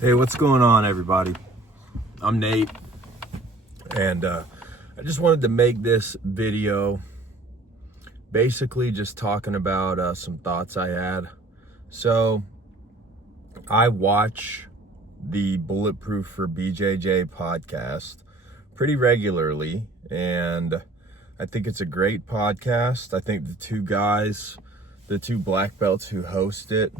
Hey, what's going on, everybody? I'm Nate, and I just wanted to make this video basically just talking about some thoughts I had. So I watch the Bulletproof for BJJ podcast pretty regularly, and I think it's a great podcast. I think the two black belts who host it,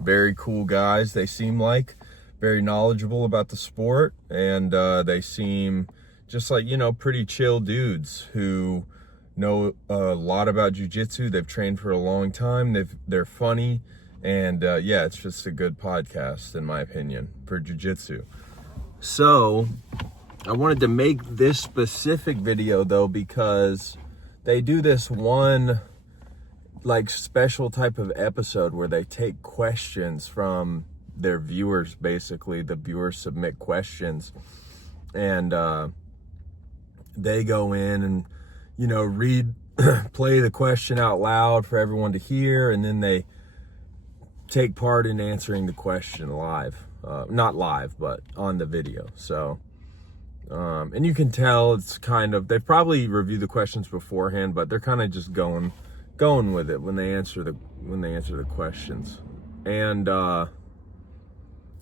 very cool guys. They seem like very knowledgeable about the sport, and they seem just like, pretty chill dudes who know a lot about jiu-jitsu. They've trained for a long time. They're funny, and yeah, it's just a good podcast in my opinion for jiu-jitsu. So I wanted to make this specific video though because they do this one like special type of episode where they take questions from their viewers. Basically, the viewers submit questions, and they go in and read play the question out loud for everyone to hear, and then they take part in answering the question live, not live but on the video. So and you can tell it's kind of, they probably review the questions beforehand, but they're kind of just going with it when they answer the questions. And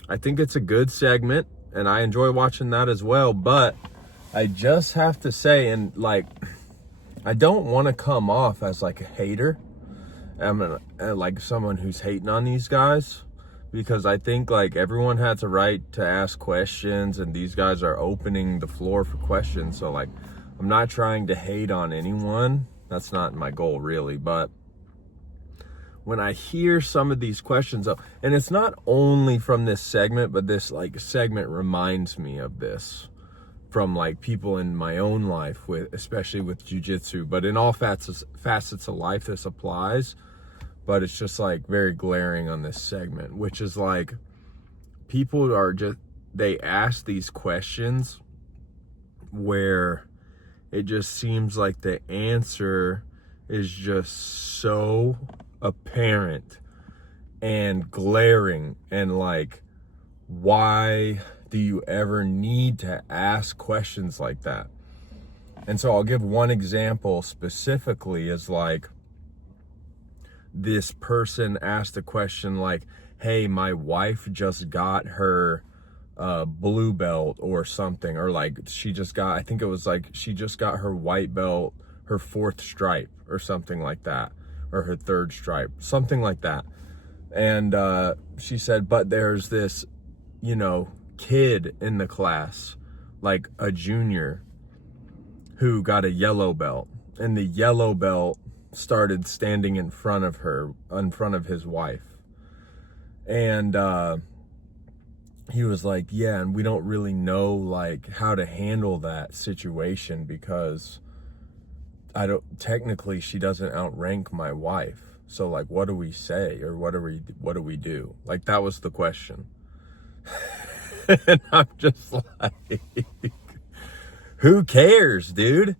I think it's a good segment, and I enjoy watching that as well. But I just have to say, and like, I don't want to come off as like a hater. I'm like someone who's hating on these guys, because I think like everyone has a right to ask questions, and these guys are opening the floor for questions. So like, I'm not trying to hate on anyone. That's not my goal really. But when I hear some of these questions, and it's not only from this segment, but this like segment reminds me of this from like people in my own life, especially with jiu-jitsu, but in all facets of life this applies. But it's just like very glaring on this segment, which is like, people are just, they ask these questions where it just seems like the answer is just so apparent and glaring, and like, why do you ever need to ask questions like that? And so I'll give one example specifically, is like, this person asked a question like, hey, my wife just got her blue belt or something, or like she just got, I think it was like she just got her white belt, her 4th stripe or something like that, or her 3rd stripe, something like that. And she said, but there's this, kid in the class, like a junior, who got a yellow belt, and the yellow belt started standing in front of his wife. And he was like, yeah, and we don't really know like how to handle that situation, because technically she doesn't outrank my wife. So like, what do we say, or what do we do? Like, that was the question. And I'm just like, who cares, dude?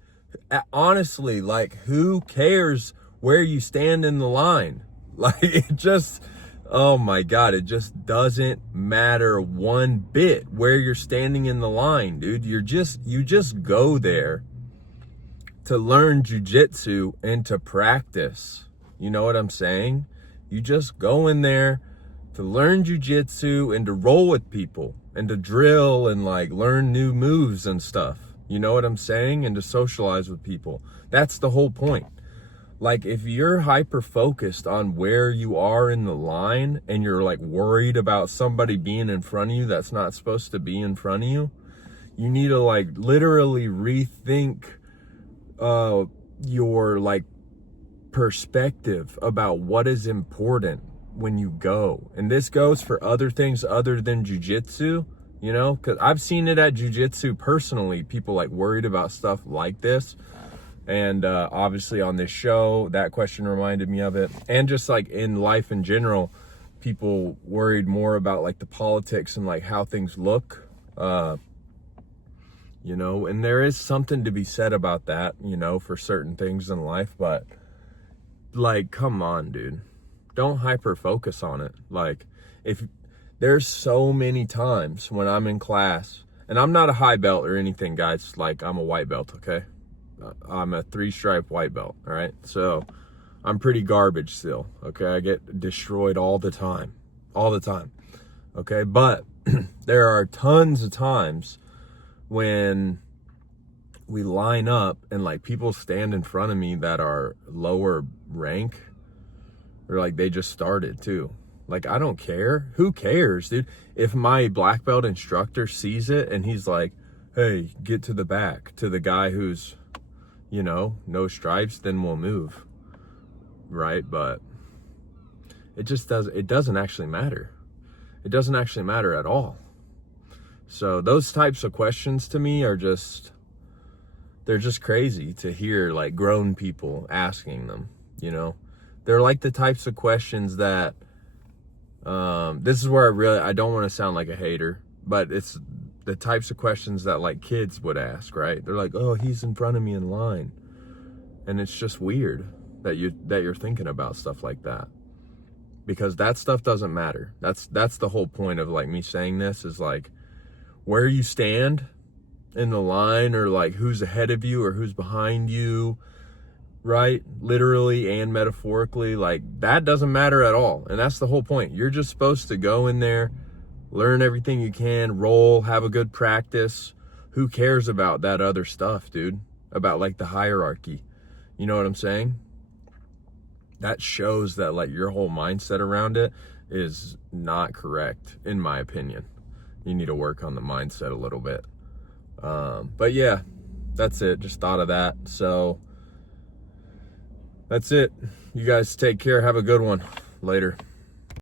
Honestly, like, who cares where you stand in the line? Like, it just, oh my God, it just doesn't matter one bit where you're standing in the line, dude. You just go there to learn jiu-jitsu and to practice. You know what I'm saying? You just go in there to learn jiu-jitsu and to roll with people and to drill and like learn new moves and stuff. You know what I'm saying? And to socialize with people. That's the whole point. Like, if you're hyper focused on where you are in the line, and you're like worried about somebody being in front of you that's not supposed to be in front of you, you need to like literally rethink your like perspective about what is important when you go. And this goes for other things other than jiu-jitsu, because I've seen it at jiu-jitsu personally, people like worried about stuff like this. And obviously on this show, that question reminded me of it. And just like in life in general, people worried more about like the politics and like how things look, and there is something to be said about that, for certain things in life. But like, come on, dude, don't hyper focus on it. Like, if There's so many times when I'm in class, and I'm not a high belt or anything, guys. Like, I'm a white belt, okay? I'm a 3-stripe white belt, all right? So I'm pretty garbage still, okay? I get destroyed all the time, okay? But there are tons of times when we line up and like people stand in front of me that are lower rank, or like they just started too. Like, I don't care. Who cares, dude? If my black belt instructor sees it and he's like, hey, get to the back, to the guy who's, you know, no stripes, then we'll move, right? But it doesn't actually matter. It doesn't actually matter at all. So those types of questions to me are they're just crazy to hear, like, grown people asking them, you know? They're like the types of questions that, this is where I don't want to sound like a hater, but it's the types of questions that like kids would ask, right? They're like, oh, he's in front of me in line. And it's just weird that you're thinking about stuff like that, because that stuff doesn't matter. That's the whole point of like me saying this, is like where you stand in the line, or like who's ahead of you or who's behind you, right? Literally and metaphorically, like that doesn't matter at all. And that's the whole point. You're just supposed to go in there, learn everything you can, roll, have a good practice. Who cares about that other stuff, dude? About like the hierarchy. You know what I'm saying? That shows that like your whole mindset around it is not correct, in my opinion. You need to work on the mindset a little bit. But yeah, that's it. Just thought of that. So that's it. You guys take care. Have a good one. Later.